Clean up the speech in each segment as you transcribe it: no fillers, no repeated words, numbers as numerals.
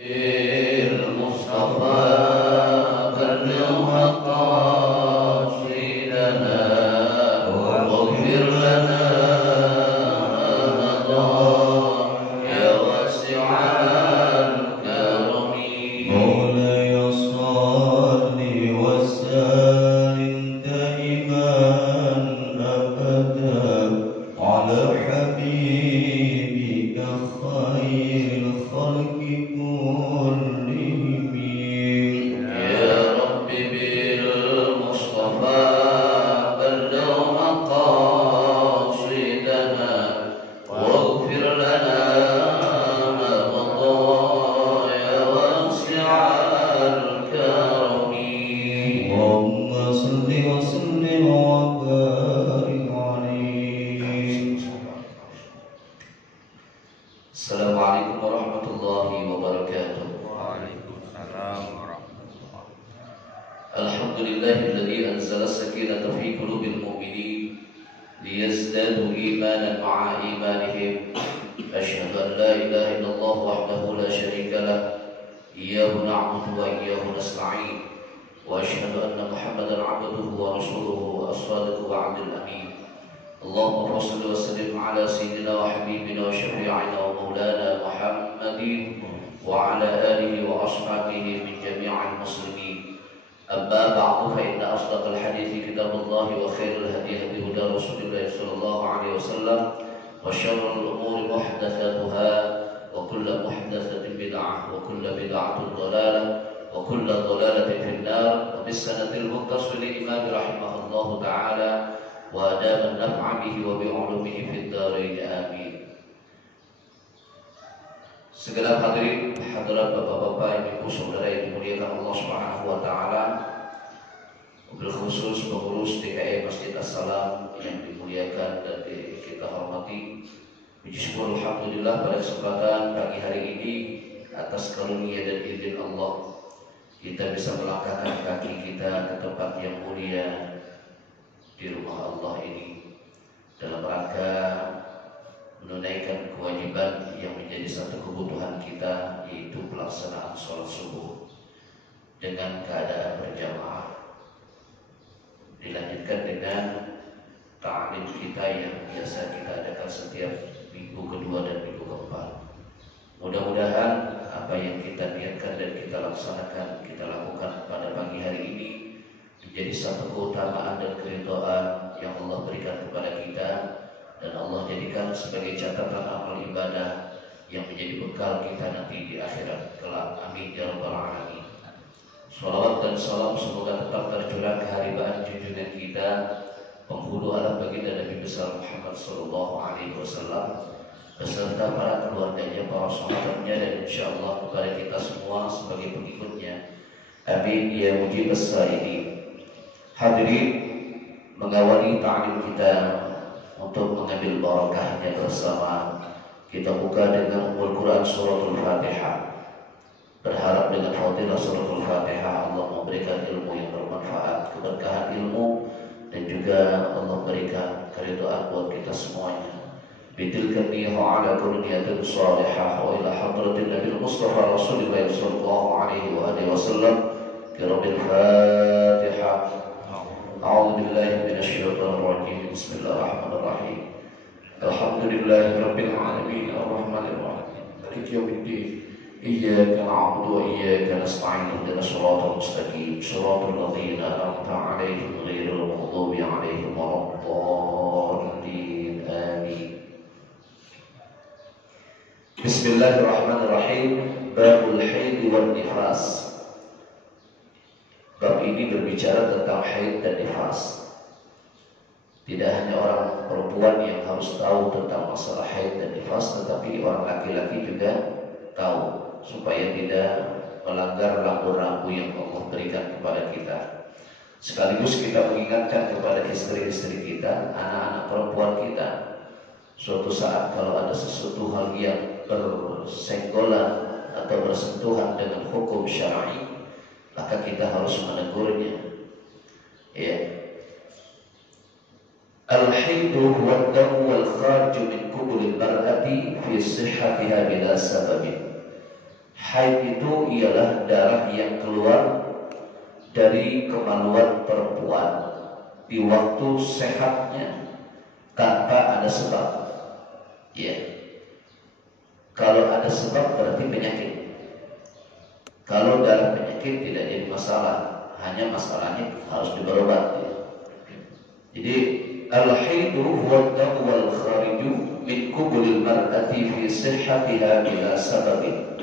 المصطفى بلغ مقاصدنا واغفر لنا ما مضى يا واسع الكرم مولاي صل وسلم دائما ابدا على حبيبك خير الخلق كلهم يا رب بالمصطفى بلغ مقاصدنا واغفر لنا ما مضى يا واسع الكرم اللهم صل وسلم وبارك عليه. Assalamualaikum warahmatullahi wabarakatuh. Waalaikumsalam warahmatullahi wabarakatuh. Alhamdulillahilladzi anzala as-sakinata fi qulubil mu'minin liyazdadu imanan ma'a imanihim. Asyhadu an la ilaha illallah wahdahu la syarika lah. Iyyahu na'budu wa iyyahu nasta'in. Wa asyhadu anna Muhammadan 'abduhu wa rasuluhu as-sadiqul wa'dul amin. Allahumma shalli wa sallim ala sayyidina wa habibina wa syafi'ina wa maulana Muhammadin wa ala alihi wa ashabihi min jami'il muslimin. Amma ba'du fa inna asdaqal hadithi kitabullah wa khairul hadi hadi huda Rasulillah sallallahu alaihi wasallam wa syarrul umuri muhdatsatuha wa kullu muhdatsatin bid'ah wa kullu bid'atin dhalalah wa kullu dhalalatin fin nar. Wa bis sanatil muttasil imam rahimahullahu ta'ala wa adama an-naf'a bihi wa bi'ulumihi fid dharain amin. Segala hadirin hadirat bapak-bapak, ibu saudara yang dimuliakan Allah Subhanahu wa taala, wabil khusus pengurus DKM Masjid As-Salam yang dimuliakan dan kita hormati. Puji syukur alhamdulillah pada kesempatan pagi hari ini atas karunia dan izin Allah kita bisa melangkahkan kaki kita ke tempat yang mulia di rumah Allah ini dalam rangka menunaikan kewajiban yang menjadi satu kebutuhan kita, yaitu pelaksanaan sholat subuh dengan keadaan berjamaah, dilanjutkan dengan ta'lim kita yang biasa kita adakan setiap minggu kedua dan minggu keempat. Mudah-mudahan apa yang kita niatkan dan kita laksanakan, kita lakukan pada pagi hari ini menjadi satu keutamaan dan keridhaan yang Allah berikan kepada kita, dan Allah jadikan sebagai catatan amal ibadah yang menjadi bekal kita nanti di akhirat kelak. Amin ya rabbal alamin. Shalawat dan salam semoga tetap tercurah keharibaan junjungan kita, penghulu alam baginda Nabi besar Muhammad sallallahu alaihi wasallam beserta para keluarganya, para sahabatnya, dan insyaallah kepada kita semua sebagai pengikutnya. Amin ya mujibas sa'ilin. Hadirin, mengawali ta'lim kita untuk mengambil barakahnya bersama, kita buka dengan Ummul Quran suratul Fatihah. Berharap dengan fadilah suratul Fatihah Allah memberikan ilmu yang bermanfaat, keberkahan ilmu, dan juga Allah berikan keridhaan buat kita semuanya. Bitilkan niyahu ala kurniyatin salihah wa ila hadratin Nabi Mustafa Rasulullah sallallahu alaihi wa alihi wasallam. Qirabil Fatihah. A'udzu billahi minasy syaithanir rajim. Bismillahirrahmanirrahim. Alhamdulillahirabbil alamin arrahmanir rahim maliki yaumiddin. Iyyaka na'budu wa iyyaka nasta'in. Ihdinas siratal mustaqim. Shiratal ladzina an'amta 'alaihim ghairil maghdubi 'alaihim waladdallin. Amin. Bismillahirrahmanirrahim. Babul haid wan nifas. Bab ini berbicara tentang haid dan nifas. Tidak hanya orang perempuan yang harus tahu tentang masalah haid dan nifas, tetapi orang laki-laki juga tahu, supaya tidak melanggar rambu-rambu yang Allah berikan kepada kita. Sekaligus kita mengingatkan kepada istri-istri kita, anak-anak perempuan kita, suatu saat kalau ada sesuatu hal yang bersenggolan atau bersentuhan dengan hukum syar'i, maka kita harus menegurnya. Ya. Al-haidu huwa ad-damu wal khariju min qubulil mar'ati fi sihhatiha bila sababin. Haid itu ialah darah yang keluar dari kemaluan perempuan di waktu sehatnya tanpa ada sebab. Ya. Kalau ada sebab berarti penyakit. Kalau darah penyakit tidak jadi masalah, hanya masalahnya harus berobat. Ya. Jadi al-haidu huwa ad-damu wal khariju min qubulil mar'ati fi sihhatiha bila sababin.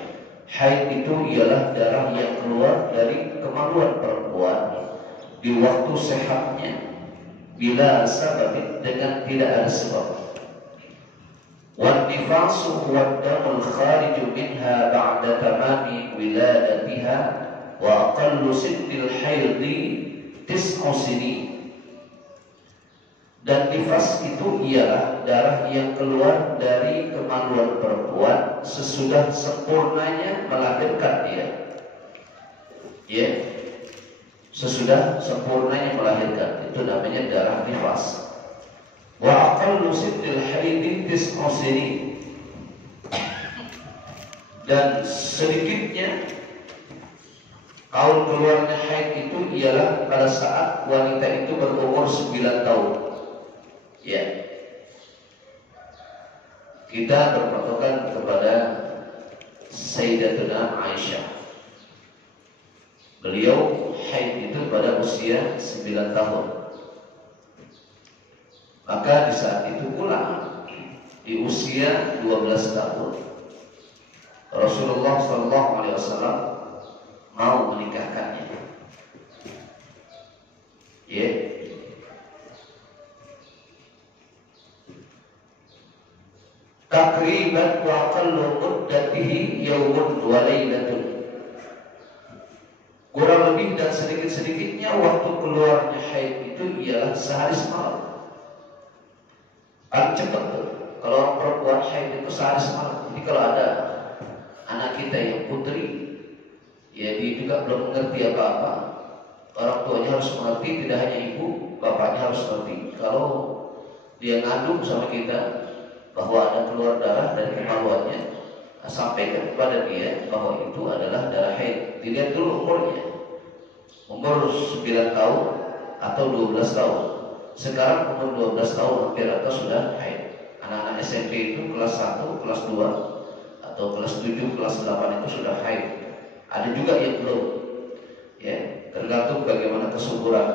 Haid itu ialah darah yang keluar dari kemaluan perempuan di waktu sehatnya bila sababin, dengan tidak ada sebab. Wan nifasu huwa ad-damul khariju minha ba'da tamami wiladatiha wa aqallu sinnil haidi 9 sinin. Dan nifas itu ialah darah yang keluar dari kemaluan perempuan sesudah sempurnanya melahirkan dia. Ya, sesudah sempurnanya melahirkan, itu namanya darah nifas. Wa aqallu sinnil haidi 9 sinin. Dan sedikitnya kaul keluarnya haid itu ialah pada saat wanita itu berumur 9 tahun. Ya, kita berpatokan kepada Sayyidatuna Aisyah. Beliau haid itu pada usia 9 tahun. Maka di saat itu pula di usia 12 tahun Rasulullah SAW mau menikahkannya. Ya. Takriban wa aqallu muddatihi yawmun wa lailatun. Kurang lebih dan sedikit-sedikitnya waktu keluarnya haid itu ialah sehari semalam. Paling cepat tuh kalau orang perempuan haid itu sehari semalam. Jadi kalau ada anak kita yang putri, ya dia juga belum mengerti apa-apa, orang tuanya harus mengerti, tidak hanya ibu, bapaknya harus mengerti. Kalau dia ngadu sama kita bahwa ada keluar darah dari kemaluannya, sampaikan kepada dia bahwa itu adalah darah haid. Dilihat dulu umurnya, umur 9 tahun atau 12 tahun. Sekarang umur 12 tahun hampir rata sudah haid. Anak-anak SMP itu kelas 1, kelas 2 atau kelas 7, kelas 8 itu sudah haid. Ada juga yang belum. Ya, tergantung bagaimana kesuburan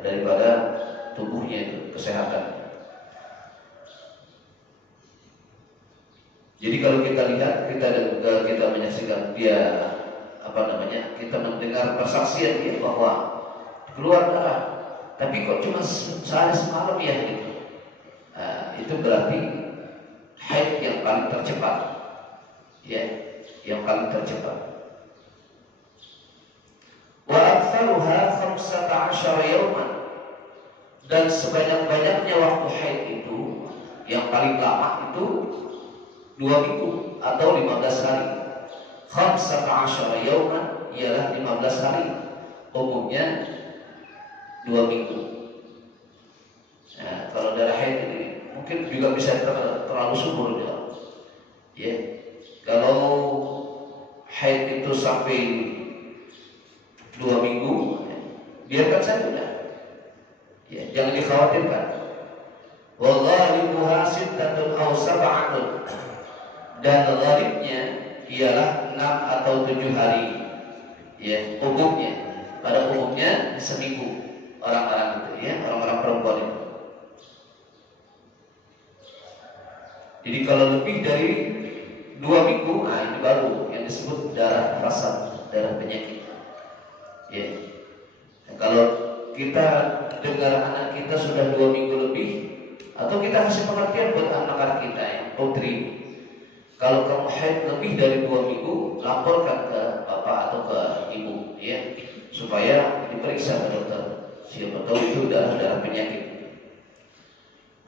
daripada tubuhnya itu, kesehatan. Jadi kalau kita lihat, kita menyaksikan dia kita mendengar persaksian dia bahwa keluar darah, tapi kok cuma sehari semalam ya gitu. Itu berarti haid yang paling tercepat, ya, yang paling tercepat. Wa aktsaruha 15 yawman, dan sebanyak-banyaknya waktu haid itu yang paling lama itu 2 minggu atau 15 hari. 15 yawman ialah 15 hari. Umumnya 2 minggu. Nah, kalau darah haid ini mungkin juga bisa terlalu subur ya. Ya. Kalau haid itu sampai 2 minggu, biarkan saja udah. Ya, jangan dikhawatirkan. Wallahi muhasittatun aw sab'atun. Dan ghalibnya ialah 6 atau 7 hari. Ya, umumnya. Pada umumnya seminggu orang-orang itu, ya, orang-orang perempuan itu. Jadi kalau lebih dari 2 minggu, ini baru yang disebut darah fasad, darah penyakit. Ya. Kalau kita dengar anak kita sudah 2 minggu lebih, atau kita kasih pengertian buat anak-anak kita yang putri, kalau kamu haid lebih dari 2 minggu, laporkan ke bapak atau ke ibu, ya, supaya diperiksa ke dokter. Siapa tahu itu darah penyakit.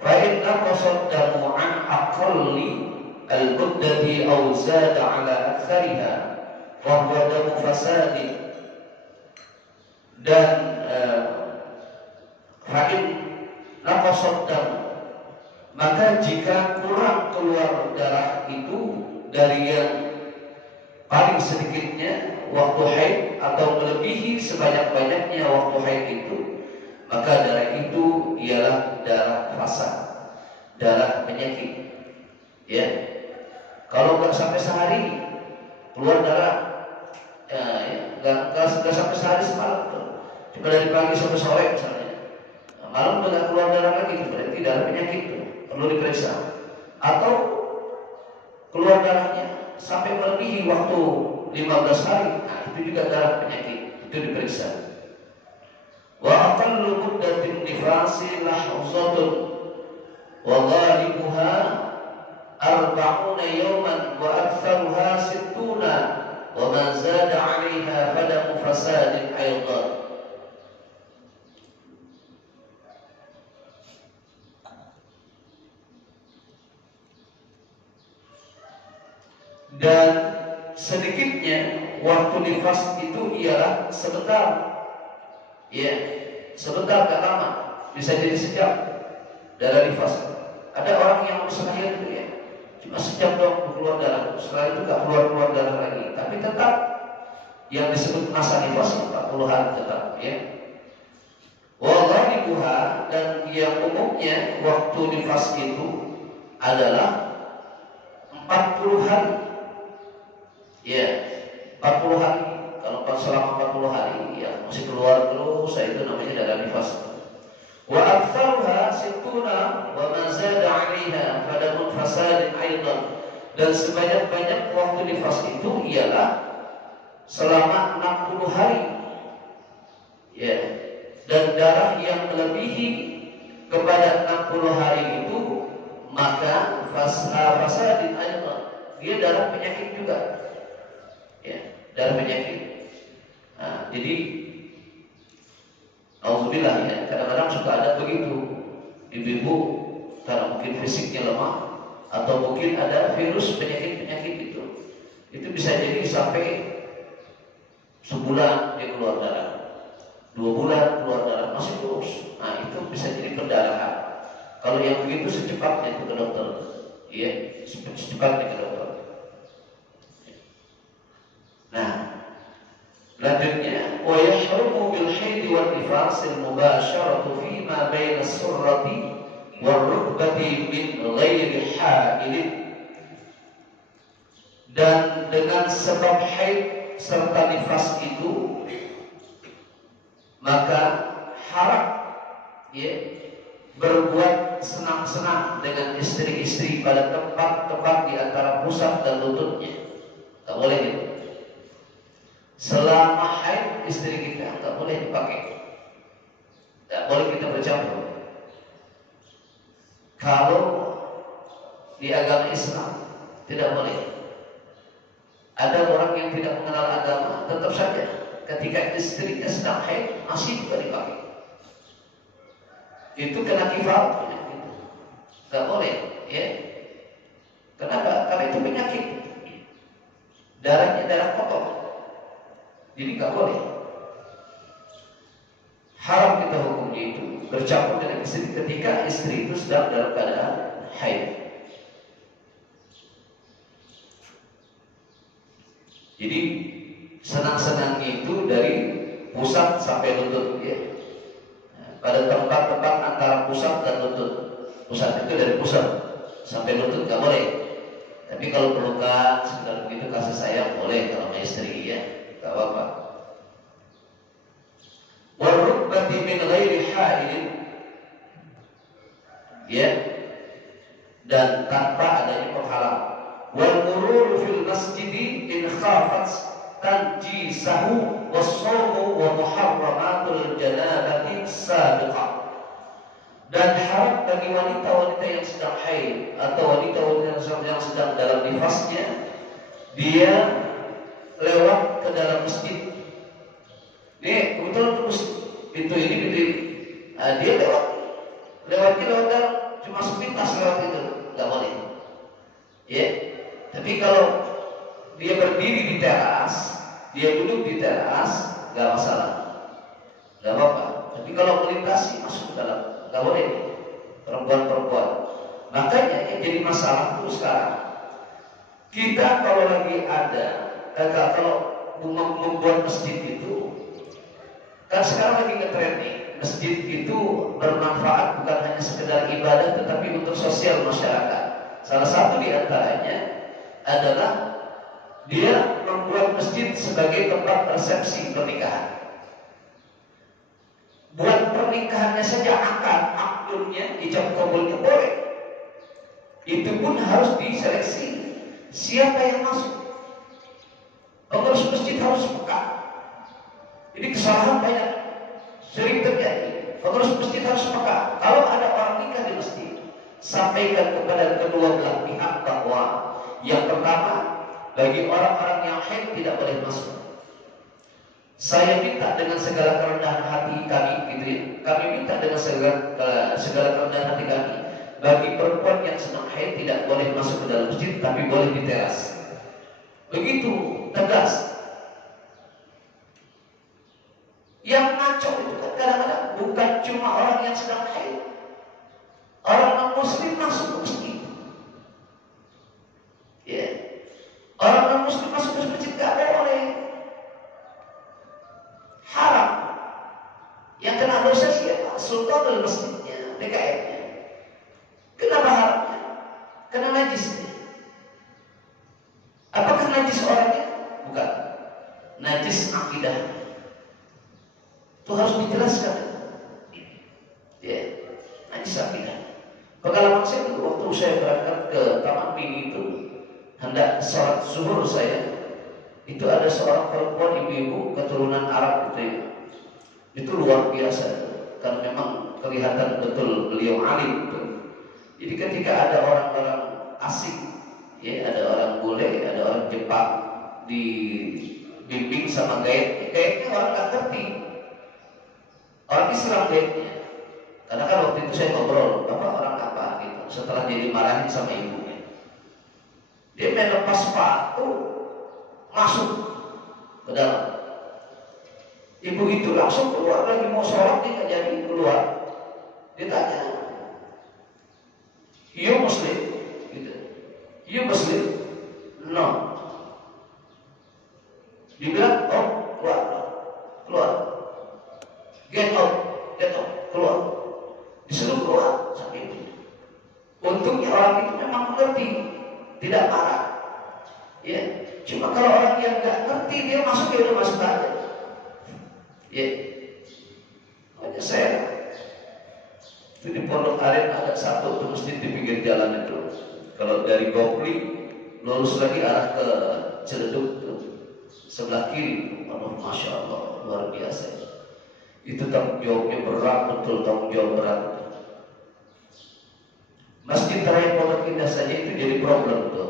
Fa in naqasat damu an aqalli al-muddati aw zada ala aktsariha fa huwa damu fasadi. Dan fa in naqasat damu, maka jika kurang keluar darah itu dari yang paling sedikitnya waktu haid atau melebihi sebanyak-banyaknya waktu haid itu, maka darah itu ialah darah fasad, darah penyakit. Ya, kalau nggak sampai sehari keluar darah, nggak sampai sehari semalam tuh, cuma dari pagi sampai sore misalnya, malam nggak keluar darah lagi, berarti darah penyakit tuh, perlu diperiksa. Atau keluar darahnya sampai melebihi waktu 15 hari, nah itu juga darah penyakit, itu diperiksa. Wa aqallu muddatin nifasi lahzatun wa ghalibuha arba'una yawman wa aktsaruha sittuna wa ma zada 'alayha fadamu fasadin aidan. Dan sedikitnya waktu nifas itu ialah sebentar, ya, sebentar, gak lama, bisa jadi sejam darah nifas. Ada orang yang mustahil itu ya, cuma sejam doang keluar darah, setelah itu gak keluar darah lagi, tapi tetap yang disebut masa nifas 40 hari tetap, ya. Wallahibuha, dan yang umumnya waktu nifas itu adalah 40 hari. Ya, 40 hari. Kalau selama 40 hari ya masih keluar terus, itu namanya darah nifas. Wa aktsaruha sittuna wa ma zada 'alaiha fadamun fasadin aidan. Dan sebanyak-banyak waktu nifas itu ialah selama 60 hari. Ya. Dan darah yang melebihi kepada 60 hari itu maka fasadin aidan. Dia darah penyakit juga. Ya, darah penyakit. Nah, jadi alhamdulillah ya, kadang-kadang suka ada begitu ibu-ibu karena mungkin fisiknya lemah atau mungkin ada virus penyakit itu bisa jadi sampai sebulan dia keluar darah, 2 bulan keluar darah masih terus. Nah, itu bisa jadi perdarahan. Kalau yang begitu secepatnya itu ke dokter, ya, secepatnya ke dokter. Nah, selanjutnya wa yahrumu bil haid wal nifas al mubasharatu fi ma baina as-surrati wal rukbati min ghairi haid. Dan dengan sebab haid serta nifas itu maka haram, ya, berbuat senang-senang dengan istri-istri pada tempat-tempat di antara pusat dan lututnya. Tak boleh itu. Selama haid istri kita nggak boleh dipakai, nggak boleh kita bercampur. Kalau di agama Islam tidak boleh. Ada orang yang tidak mengenal agama, tetap saja ketika istrinya sedang haid masih juga dipakai. Itu kena kifar, nggak boleh, ya. Kenapa? Karena itu penyakit, darahnya darah kotor. Jadi nggak boleh. Haram kita hukumnya itu bercampur dengan istri ketika istri itu sedang dalam keadaan haid. Jadi senang-senangnya itu dari pusat sampai lutut, ya. Pada tempat-tempat antara pusat dan lutut. Pusat itu dari pusat sampai lutut nggak boleh. Tapi kalau pelukan sekedar begitu kasih sayang boleh kalau sama istri, ya. Gak apa-apa. Warukbati min ghairi haidin, ya, dan tanpa adanya penghalang. Wal murur fil masjidi in khafat tanjisahu was-sawmu wa muharramatul janabati sabiqah. Dan haram bagi wanita-wanita yang sedang haid atau wanita-wanita yang sedang dalam nifasnya dia lewat ke dalam masjid. Nih, kebetulan pintu ini. Dia lewatnya lewat dalam, cuma sepintas lewat itu, nggak boleh. Ya, tapi kalau dia berdiri di teras, dia duduk di teras, nggak masalah, nggak apa-apa. Tapi kalau melintasi masuk ke dalam, nggak boleh. Perempuan-perempuan. Makanya yang jadi masalah itu sekarang, kita kalau lagi ada kalau membuat masjid itu, kan sekarang lagi ngetren nih, masjid itu bermanfaat bukan hanya sekedar ibadah tetapi untuk sosial masyarakat. Salah satu di antaranya adalah dia membuat masjid sebagai tempat resepsi pernikahan. Buat pernikahannya saja akdnya, ijab kabulnya boleh. Itu pun harus diseleksi siapa yang masuk. Pengurus masjid harus peka. Jadi kesalahan banyak sering terjadi. Pengurus masjid harus peka. Kalau ada orang nikah di masjid, sampaikan kepada kedua belah pihak bahwa yang pertama, bagi orang-orang yang haid tidak boleh masuk. Saya minta dengan segala kerendahan hati kami, gitu ya. Kami minta dengan segala kerendahan hati kami, bagi perempuan yang sedang haid tidak boleh masuk ke dalam masjid, tapi boleh di teras. Begitu tegas. Yang ngaco itu kan kadang-kadang bukan cuma orang yang sedang haid, orang non-muslim masuk ke masjid. Ya, orang non-muslim masuk ke masjid gak boleh, haram. Yang kena dosa siapa? Sultan masjidnya, DKM-nya. Kenapa haramnya? Karena najisnya. Apakah najis orangnya? Bukan. Najis akidah. Itu harus dijelaskan. Ya, najis akidah. Pengalaman saya dulu waktu saya berangkat ke Taman Mini itu, hendak sholat zuhur saya, itu ada seorang perempuan ibu-ibu keturunan Arab itu ya. Itu luar biasa, karena memang kelihatan betul beliau alim itu. Jadi ketika ada orang-orang asing, ya, ada orang bule, ada orang Jepang, dibimbing sama gaibnya orang nggak ngerti. Orang Islam gaibnya. Karena kan waktu itu saya ngobrol, Bapak orang apa gitu. Setelah dia dimarahin sama ibunya, dia main lepas sepatu, masuk ke dalam. Ibu itu langsung keluar, lagi mau sholat dia nggak jadi keluar. Dia tanya, "You Muslim?" Gitu. "You Muslim?" "No." Dibilang, "Oh, keluar. Get out, keluar." Disuruh keluar sampai itu. Untungnya orang itu memang mengerti, tidak marah. Ya, cuma kalau orang yang nggak ngerti dia masuk, ya udah masuk aja. Ya, makanya saya itu di Pondok Aren ada satu tuh masjid di pinggir jalan itu. Kalau dari Gopli lurus lagi arah ke Ciledug tuh, sebelah kiri, masya Allah luar biasa. Itu tanggung jawabnya berat, betul tanggung jawab berat. Masjid Raya Pondok Indah saja itu jadi problem tuh.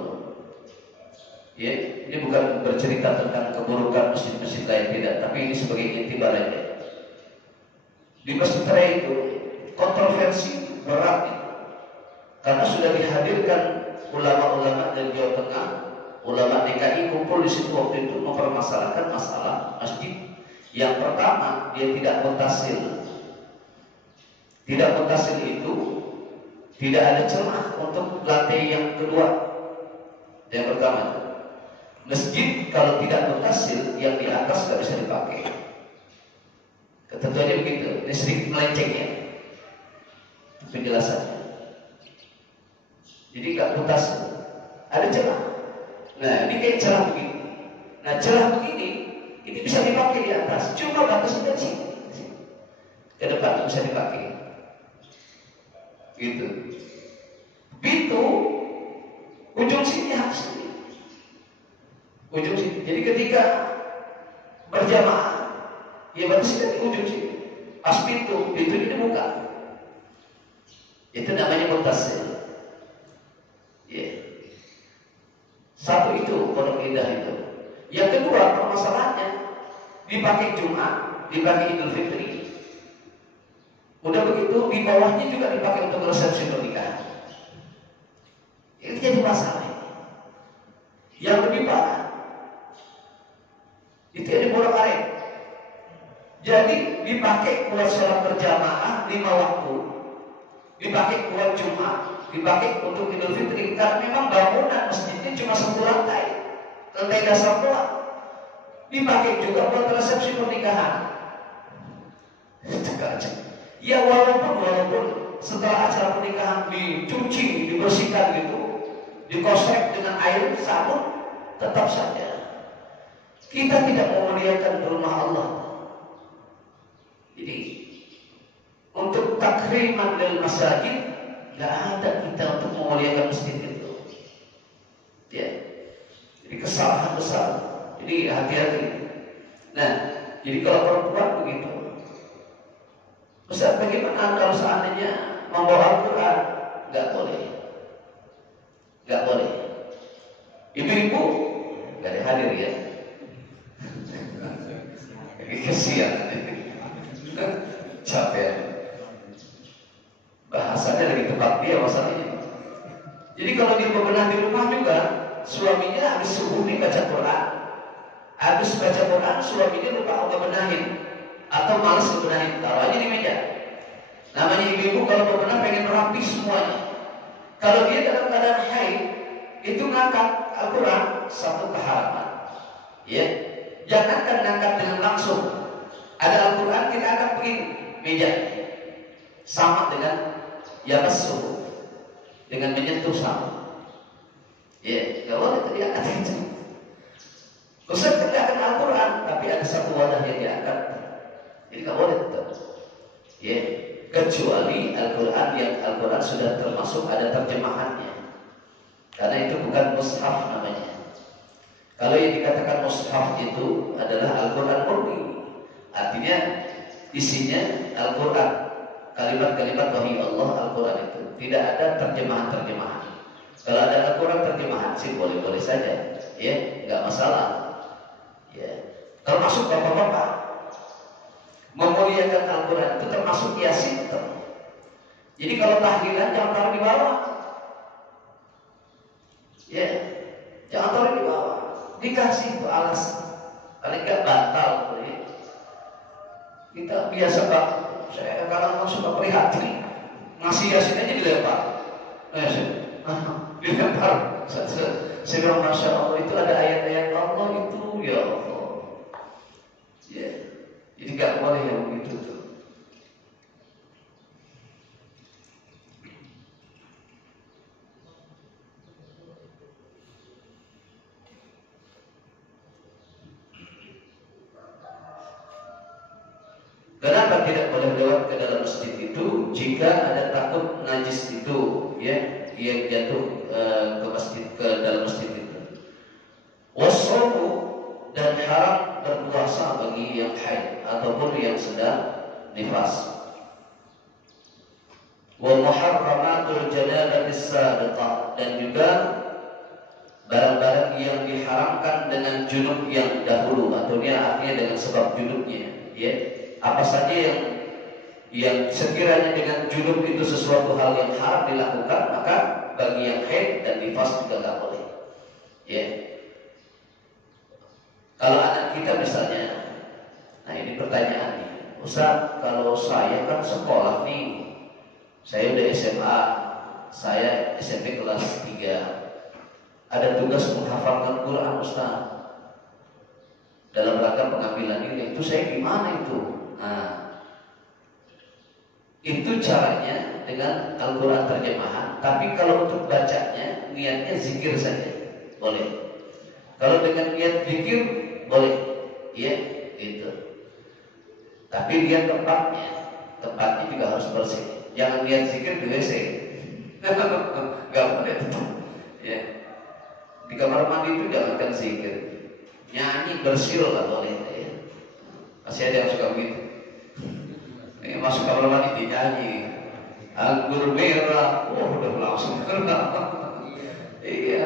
Ya, ini bukan bercerita tentang keburukan masjid-masjid lain, tidak, tapi ini sebagai intibar aja. Di Masjid Raya itu kontroversi berat itu, karena sudah dihadirkan ulama-ulama dari Jawa Tengah, ulama DKI kumpul di situ waktu itu mempermasalahkan masalah masjid. Yang pertama, dia tidak mutasil. Tidak mutasil itu tidak ada celah untuk lantai yang kedua. Yang pertama, masjid kalau tidak mutasil, yang di atas tidak bisa dipakai. Ketentuannya begitu. Ini sedikit melenceng ya penjelasannya. Jadi nggak mutasil, ada celah. Nah, ini kayak celah begini. Nah, celah begini ini bisa dipakai di atas, cuma batasnya di sini. Ke depan bisa dipakai. Gitu. Pintu ujung sini harus ini. Ujung sini. Jadi ketika berjamaah, ya batasnya di ujung sini. Pas pintu ini dibuka. Itu namanya mutasil. Ya. Satu itu Pondok Indah itu. Yang kedua, permasalahannya dipakai Jumat, dipakai Idul Fitri. Udah begitu, di bawahnya juga dipakai untuk resepsi pernikahan. Ini jadi masalah. Yang lebih parah, itu yang di Pondok Aren. Jadi dipakai buat sholat berjamaah 5 waktu, dipakai buat Jumat, dipakai untuk Idul Fitri. Karena memang bangunan masjidnya cuma 1 lantai dasar doang. dipakai juga buat resepsi pernikahan. Itu kacau. Ya walaupun setelah acara pernikahan dicuci, dibersihkan gitu, dikosek dengan air sabun, tetap saja kita tidak memuliakan rumah Allah. Jadi untuk takriman lil masajid, nggak ada kita untuk memuliakan masjid itu. Ya, jadi kesalahan besar. Jadi hati-hati. Nah, jadi kalau perempuan begitu, Ustaz, bagaimana kalau seandainya membawa Al-Quran? Nggak boleh. Nggak boleh. Ibu-ibu nggak ada hadir ya. Kesian. Capek. Bahasanya lagi tepat dia masalahnya. Jadi kalau dia bebenah di rumah juga, suaminya habis subuh nih baca Quran. Habis baca Quran, suaminya lupa untuk benahin atau malas benahin, taruh aja di meja. Namanya ibu-ibu kalau bebenah pengen rapi semuanya. Kalau dia dalam keadaan haid, itu ngangkat Al-Quran satu keharapan. Ya, jangankan ngangkat dengan langsung. Ada Al-Quran kita angkat begini, meja. Sama dengan yamassuh, dengan menyentuh sama. Ya, kalau itu diangkat itu. Ustaz kerjakan Al-Quran, tapi ada satu wadah yang diangkat. Jadi nggak boleh tetap. Ya, kecuali Al-Quran yang Al-Quran sudah termasuk ada terjemahannya. Karena itu bukan mushaf namanya. Kalau yang dikatakan mushaf itu adalah Al-Quran murni. Artinya isinya Al-Quran, kalimat-kalimat wahyu Allah Al-Quran itu. Tidak ada terjemahan-terjemahan. Kalau ada Al-Quran terjemahan sih boleh-boleh saja, ya, nggak masalah. Ya, termasuk bapak-bapak memuliakan Al-Quran itu termasuk Yasin. Jadi kalau tahlilan jangan taruh di bawah. Ya, jangan taruh di bawah. Dikasih itu alas, paling nggak bantal. Ya. Kita biasa Pak, saya kadang suka prihatin, ngasih Yasin aja dilempar. Dilempar. Saya bilang Masya Allah, itu ada ayat-ayat Allah itu, ya Allah. Ya, jadi nggak boleh yang begitu tuh. Kenapa tidak boleh lewat ke dalam masjid itu? Jika ada takut najis itu, ya, yang jatuh ke masjid, ke dalam masjid itu. Wasaumu, dan haram berpuasa bagi yang haid ataupun yang sedang nifas. Wa muharramatul janabatis sabiqah, dan juga barang-barang yang diharamkan dengan junub yang dahulu, atau dia artinya dengan sebab junubnya, ya. Apa saja yang sekiranya dengan junub itu sesuatu hal yang haram dilakukan, maka bagi yang haid dan nifas juga tidak boleh. Ya. Kalau anak kita misalnya, nah ini pertanyaannya, Ustaz, kalau saya kan sekolah nih, saya udah SMA, saya SMP kelas 3, ada tugas menghafalkan Quran Ustaz, dalam rangka pengambilan nilai, itu saya gimana itu? Nah, itu caranya dengan Al-Quran terjemahan. Tapi kalau untuk bacanya, niatnya zikir saja, boleh. Kalau dengan niat zikir, boleh, ya, gitu. Tapi lihat tempatnya juga harus bersih. Jangan niat zikir di WC, nggak boleh itu. Ya, di kamar mandi itu jangan zikir, nyanyi bersil nggak boleh. Ya. Masih ada yang suka begitu. Ini masuk kamar mandi dinyanyi anggur merah, udah langsung kena. Iya,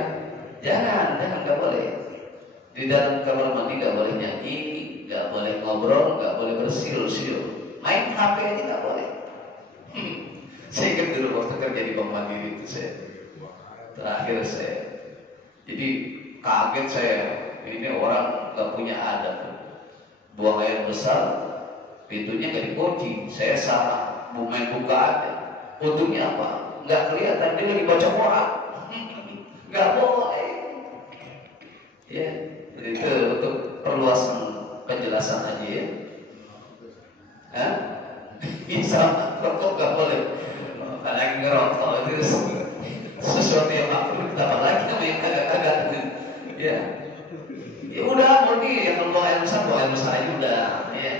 jangan nggak boleh. Di dalam kamar mandi nggak boleh nyanyi, nggak boleh ngobrol, nggak boleh bersiul-siul. Main HP aja nggak boleh. Saya ingat dulu waktu kerja di Bank Mandiri itu terakhir saya, jadi kaget saya, ini orang nggak punya adab, buang air besar, pintunya nggak dikunci. Saya salah, main buka aja. Untungnya apa? Nggak kelihatan, dia lagi baca Quran. Nggak boleh. Ya, itu untuk perluasan pemanasan aja ya. Hah? Bisa rokok nggak boleh. Apalagi ngerokok itu sesuatu yang makruh, apalagi sama yang kagak-kagak. Ya. Ya udah, murni yang bawa air besar aja udah. Ya.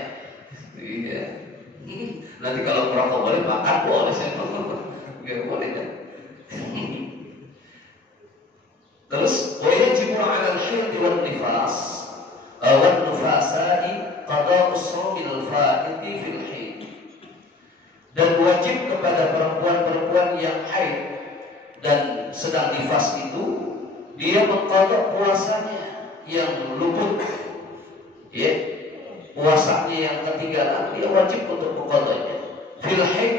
Iya. Nanti kalau merokok boleh, makan boleh, saya nggak boleh kan? Terus, wajib 'ala al-hayd wan nifas, wan nufasai qada'u as-sawmi al-fa'iti fil hayd. Dan wajib kepada perempuan-perempuan yang haid dan sedang nifas itu, dia mengqada puasanya yang luput. Ya, puasanya yang ketinggalan, dia wajib untuk mengqadanya. Fil haid,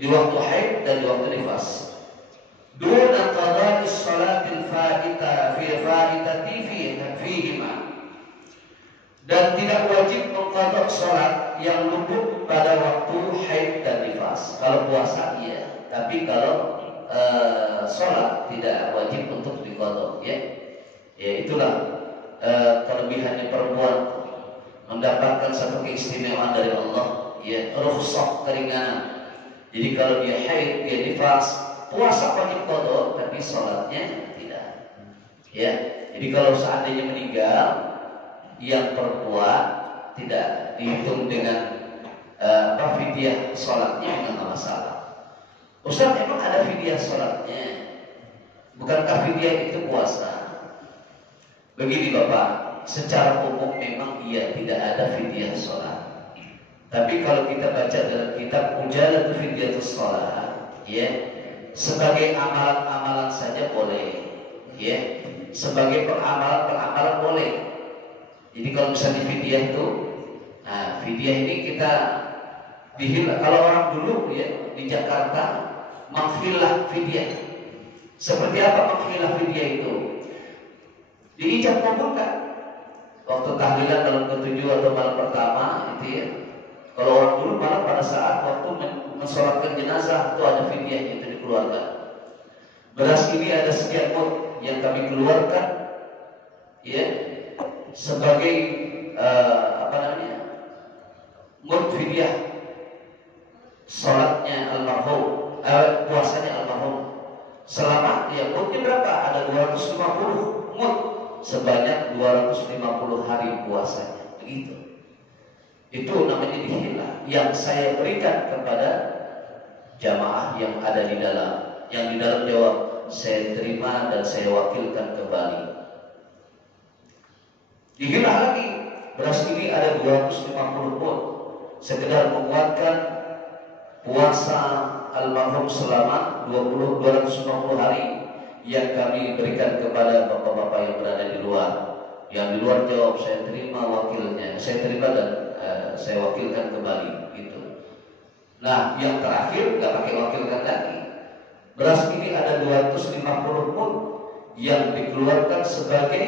di waktu haid dan di waktu nifas. Duna qada'i sholatil fa'itati fihima. Dan tidak wajib mengqada sholat yang luput pada waktu haid dan nifas. Kalau puasa iya, tapi kalau sholat tidak wajib untuk diqada. Ya, itulah kelebihannya perempuan, mendapatkan satu keistimewaan dari Allah. Ya, rukhsah, keringanan. Jadi kalau dia haid, dia nifas, puasa wajib qada, tapi sholatnya tidak. Ya, jadi kalau seandainya meninggal yang perempuan, tidak dihitung dengan fidyah sholatnya, dengan masalah. Ustaz, emang ada fidyah sholatnya? Bukankah fidyah itu puasa? Begini Bapak, secara umum memang iya tidak ada fidyah sholat. Tapi kalau kita baca dalam kitab Ujalatu Fidyatus Sholat, ya, sebagai amalan-amalan saja boleh, ya, sebagai peramalan-peramalan boleh. Jadi kalau misalnya fidyah itu, nah fidyah ini kita dihilang. Kalau orang dulu ya di Jakarta menghilah fidyah. Seperti apa menghilah fidyah itu? Diijab kabul kan? Waktu tahlilan malam ke-7 atau malam pertama itu ya. Kalau orang dulu malah pada saat waktu mensolatkan jenazah itu ada fidyahnya, itu dikeluarkan. Beras ini ada sekian mud yang kami keluarkan, ya, sebagai mud fidyah sholatnya almarhum, puasanya almarhum. Selama ya mudnya berapa? Ada 250 mud, sebanyak 250 hari puasanya. Begitu. Itu namanya dihilah. Yang saya berikan kepada jamaah yang ada di dalam, yang di dalam jawab, saya terima dan saya wakilkan kembali. Dihilah lagi. Beras ini ada 250 mud, sekedar menguatkan puasa almarhum selama 250 hari yang kami berikan kepada bapak-bapak yang berada di luar. Yang di luar jawab, saya terima wakilnya, saya terima dan saya wakilkan kembali gitu. Nah, yang terakhir nggak pakai wakilkan lagi. Beras ini ada 250 mud yang dikeluarkan sebagai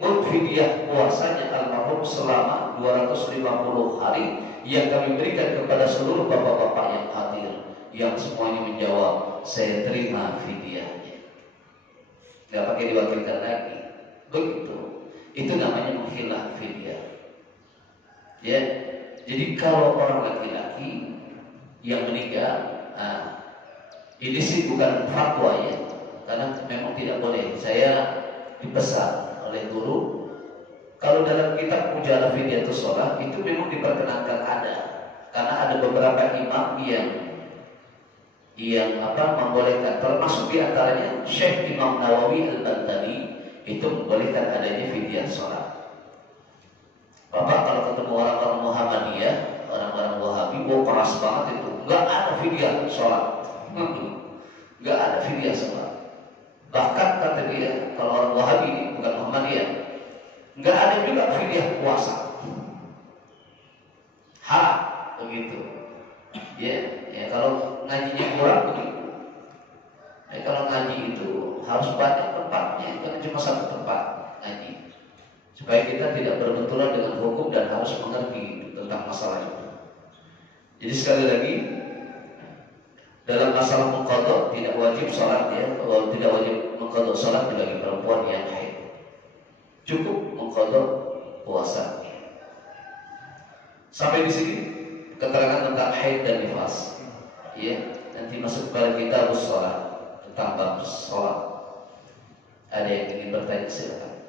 mud fidyah puasanya almarhum selama 250 hari yang kami berikan kepada seluruh bapak-bapak yang hadir, yang semuanya menjawab, saya terima fidyahnya. Nggak pakai diwakilkan lagi. Begitu. Itu namanya menghilah fidyah. Ya, jadi kalau orang laki-laki yang meninggal, nah, ini sih bukan fatwa ya, karena memang tidak boleh. Saya dipesan oleh guru, kalau dalam kitab Ujalah Fidyatus Sholat itu memang diperkenankan ada, karena ada beberapa imam yang membolehkan, termasuk diantaranya Syekh Imam Nawawi Al-Bantani itu membolehkan adanya fidyah sholat. Bapak kalau ketemu orang-orang Muhammadiyah, orang-orang Wahabi, keras banget itu, nggak ada fidyah sholat, nggak ada fidyah sholat. Bahkan kata dia, kalau orang Wahabi bukan Muhammadiyah, nggak ada juga fidyah puasa. Begitu. Ya kalau ngajinya kurang begitu. Kalau ngaji itu harus banyak tempatnya, bukan cuma satu tempat ngaji. Supaya kita tidak berbenturan dengan hukum dan harus mengerti tentang masalah itu. Jadi sekali lagi, dalam masalah mengqadha tidak wajib sholat ya, kalau tidak wajib mengqadha sholat bagi perempuan yang haid. Cukup mengqadha puasa. Sampai di sini keterangan tentang haid dan nifas. Ya, nanti masuk pada kitab sholat tentang bab sholat. Ada yang ingin bertanya silakan.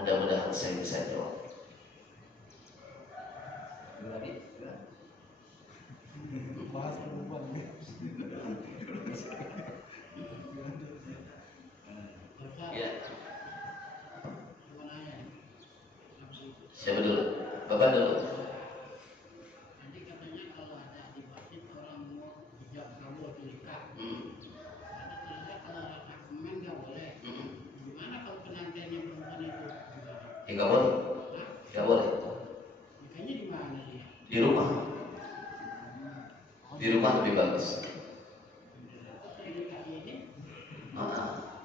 Mudah-mudahan saya bisa jawab. Ya. Siapa dulu? Bapak dulu. Nanti katanya kalau ada di masjid orang mau hijab kabul nikah. Ada tulisnya kalau apartemen nggak boleh. Gimana kalau pengantinnya perempuan itu? Ya nggak boleh. Nggak boleh. Nikahnya di mana dia? Di rumah. Di rumah lebih bagus.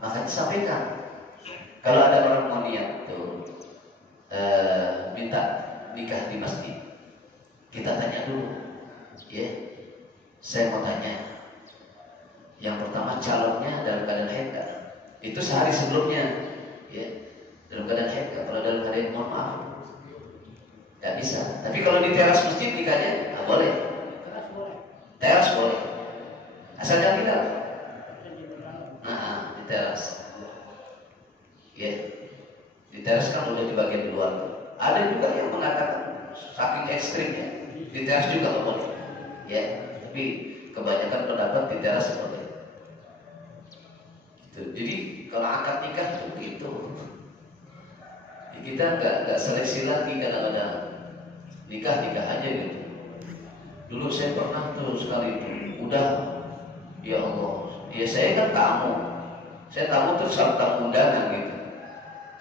Maka disampaikan. Kalau ada orang mau niat tuh minta nikah di masjid, kita tanya dulu. Ya, saya mau tanya. Yang pertama calonnya dalam keadaan haid nggak? Itu sehari sebelumnya. Ya, dalam keadaan haid nggak? Kalau dalam keadaan mohon maaf, nggak bisa. Tapi kalau di teras masjid nikahnya, boleh. Teras boleh. Asalnya tidak. Nah, di teras. Ya, di teras kan udah di bagian luar. Ada juga yang mengatakan saking ekstrimnya di teras juga nggak boleh. Ya, tapi kebanyakan pendapat di teras boleh. Gitu. Jadi kalau akad nikah itu begitu. Kita nggak seleksi lagi kadang-kadang nikah aja gitu. Dulu saya pernah tuh sekali udah, ya Allah, ya saya kan tamu, saya tamu terus tamu undangan gitu.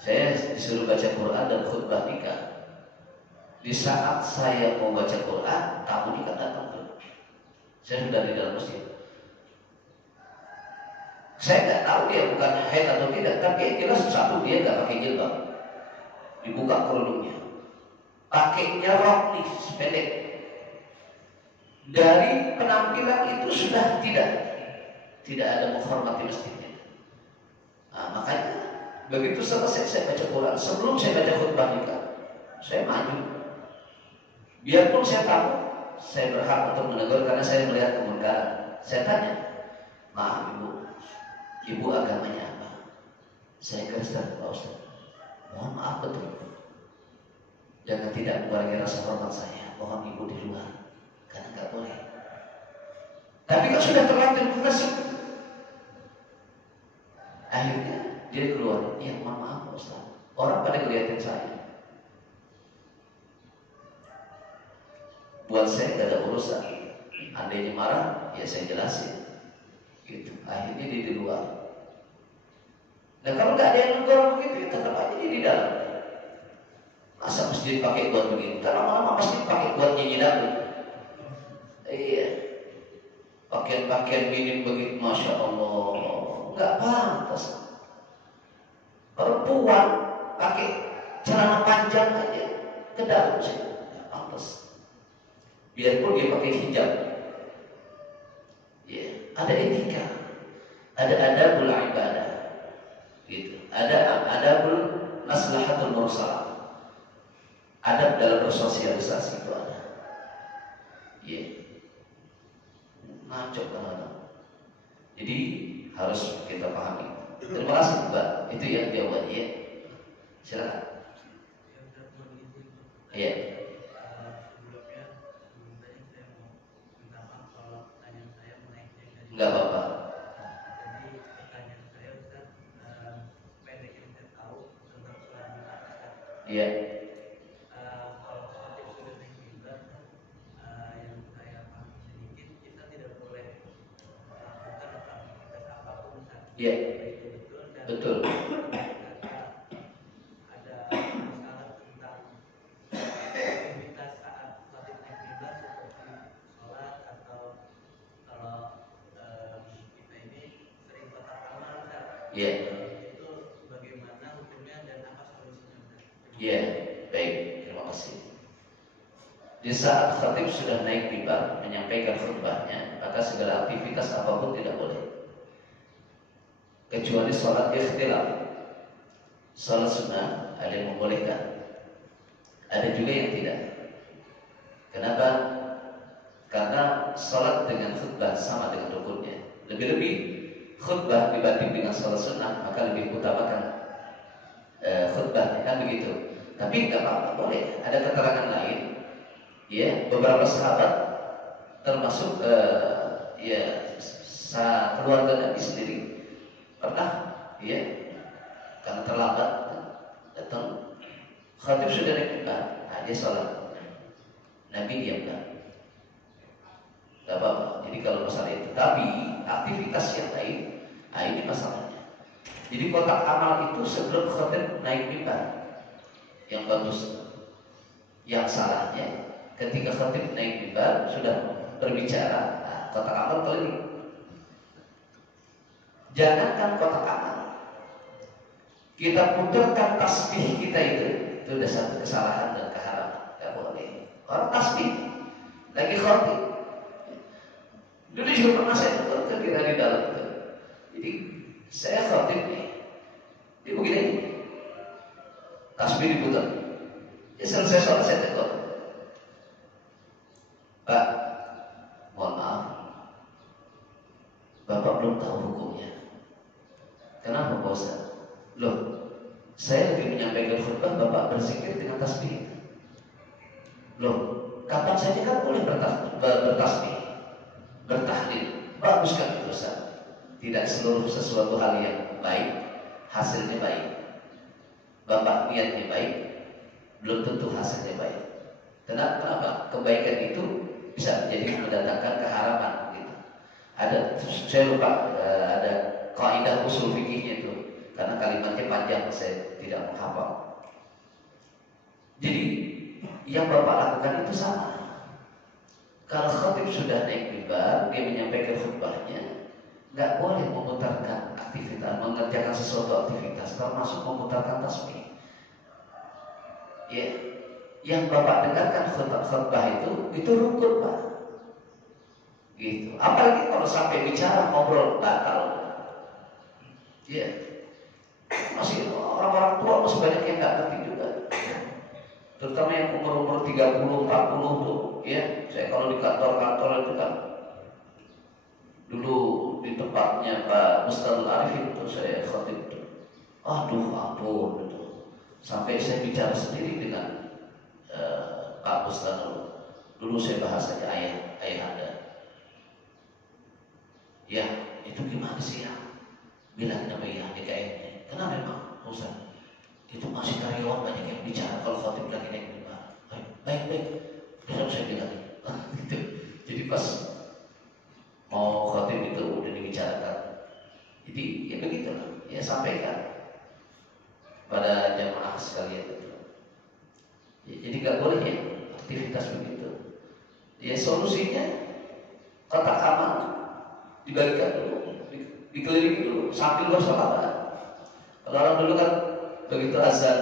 Saya disuruh baca Quran dan khutbah nikah. Di saat saya mau baca Quran, tamu nikah datang tuh. Saya sudah di dalam masjid. Saya nggak tahu dia bukan haid atau tidak, tapi yang jelas satu dia nggak pakai jilbab, dibuka kerudungnya, pakainya rok nih sepedek. Dari penampilan itu sudah tidak ada menghormati masjidnya. Nah, makanya begitu selesai saya baca Quran, sebelum saya baca khutbah nikah, saya maju. Biarpun saya tahu saya berhak untuk menegur karena saya melihat kemungkaran. Saya tanya, maaf ibu agamanya apa? Saya Kristen, Pak Ustaz. Mohon maaf betul. Jangan tidak mengurangi rasa hormat saya. Mohon ibu di luar. Karena nggak boleh. Tapi kalau sudah terlanjur masuk, akhirnya dia keluar. Ya maaf Ustaz. Orang pada ngeliatin saya. Buat saya nggak ada urusan. Andainya marah, ya saya jelasin. Gitu. Akhirnya dia di luar. Nah kalau nggak ada yang negor begitu, ya tetap aja dia di dalam. Masa masjid pakai buat begini? Karena lama-lama masjid pakai buat nyanyi dangdut. Iya, pakaian minim begitu, masya Allah, nggak pantas. Perempuan pakai celana panjang aja ke dalam sih, nggak pantas. Biarpun dia pakai hijab, ya, ada etika, ada adabul ibadah, gitu. Ada adabul maslahatul mursalah, adab dalam bersosialisasi itu ada, ya. Ngaco kan. Jadi harus kita pahami. Terima kasih Mbak. Itu yang jawabannya. Ya. Silakan. Iya. Sebelumnya saya mau minta maaf kalau pertanyaan saya menaiknya dari. Enggak apa-apa. Jadi pertanyaan saya Ustaz, pendek yang saya tahu tentang sholat Jumat. Iya. Kalau khotib sudah naik mimbar, yang saya pahami sedikit, kita tidak boleh melakukan aktivitas apapun Ustaz. Iya. Itu betul. Dan Betul. ada masalah tentang aktivitas saat khotib naik mimbar seperti sholat atau kalau kita ini sering kotak amal Ustaz. Iya. Itu bagaimana hukumnya dan apa solusinya Ustaz? Iya. Baik. Terima kasih. Di saat khatib sudah naik mimbar menyampaikan khutbahnya, maka segala aktivitas apapun tidak boleh. Kecuali sholat ikhtilaf. Sholat sunnah ada yang membolehkan, ada juga yang tidak. Kenapa? Karena salat dengan khutbah sama dengan rukunnya. Lebih-lebih khutbah dibanding dengan salat sunnah, maka lebih utamakan khutbah, kan begitu. Tapi tidak apa-apa, boleh. Ada keterangan lain, ya, beberapa sahabat termasuk keluarga Nabi sendiri pernah, ya, karena terlambat datang, khatib sudah naik mimbar, dia sholat, Nabi diamkan, tidak apa-apa. Jadi kalau masalah itu, tapi aktivitas yang lain, ini masalahnya. Jadi kotak amal itu sebelum khatib naik mimbar yang bagus. Yang salahnya ketika khatib naik mimbar sudah berbicara, kotak amal keliling. Jangankan kotak amal, kita putarkan tasbih kita itu sudah satu kesalahan dan keharaman. Tidak boleh. Orang tasbih lagi khatib. Dulu juga pernah saya putarkan kita di dalam itu. Jadi saya khatib nih, dia begini, tasbih diputar. Ya selesai sholat saya tegur, Pak, mohon maaf, Bapak belum tahu hukumnya. Kenapa Pak Ustaz? Loh, saya lagi menyampaikan khutbah, Bapak berzikir dengan tasbih. Loh, kapan saja kan boleh bertasbih, bertahlil. Bagus kan itu Ustaz? Tidak seluruh sesuatu hal yang baik hasilnya baik. Bapak niatnya baik, belum tentu hasilnya baik. Kenapa? Kebaikan itu bisa jadi mendatangkan keharaman gitu. Saya lupa ada kaidah usul fikihnya itu, karena kalimatnya panjang saya tidak menghafal. Jadi yang Bapak lakukan itu sama. Kalau khatib sudah naik mimbar, dia menyampaikan khutbahnya, nggak boleh memutarkan aktivitas, mengerjakan sesuatu aktivitas, termasuk memutarkan tasbih. Ya, yang Bapak dengarkan khutbah itu rukun Pak. Gitu. Apalagi kalau sampai bicara ngobrol batal. Ya, masih orang-orang tua masih banyak yang nggak ngerti juga. Terutama yang umur 30, 40 tuh, ya. Saya kalau di kantor-kantor itu kan, dulu di tempatnya Pak Mustadul Arifin itu saya khatib itu. Aduh, ampun gitu. Sampai saya bicara sendiri dengan Pak Mustadul. Dulu saya bahasanya ayah Anda. Ya, itu gimana sih ya? Bilang nama ayah DKM-nya. Kenapa memang Ustaz? Itu masih karyawan banyak yang bicara kalau khatib lagi naik mimbar. Baik. Besok saya bilang gitu. Jadi pas mau khatib itu udah dibicarakan. Jadi ya begitulah, ya sampaikan pada jamaah sekalian itu. Ya, jadi nggak boleh ya aktivitas begitu. Ya solusinya kotak amal dibagikan dulu, dikelilingi dulu sambil bersolawat. Kalau orang dulu kan begitu azan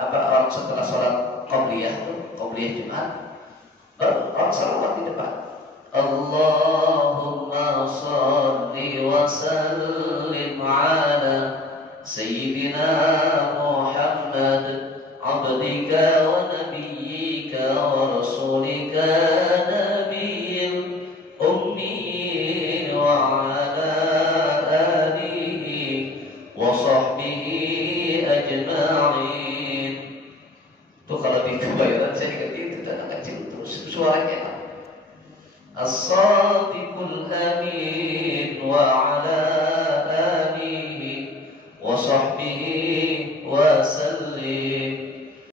orang setelah sholat qobliyah Jumat, orang salawat di depan. Allahumma shalli wa sallim ala sayyidina Muhammad abdika wa nabiyyika wa rasulika nabiyyil ummi wa ala alihi wa sahbihi ajma'in. Itu kalau di kebayoran saya juga gitu, dan kecil terus suaranya As-Sadiqul Amin wa ala alihi wa sahbihi wa sallim.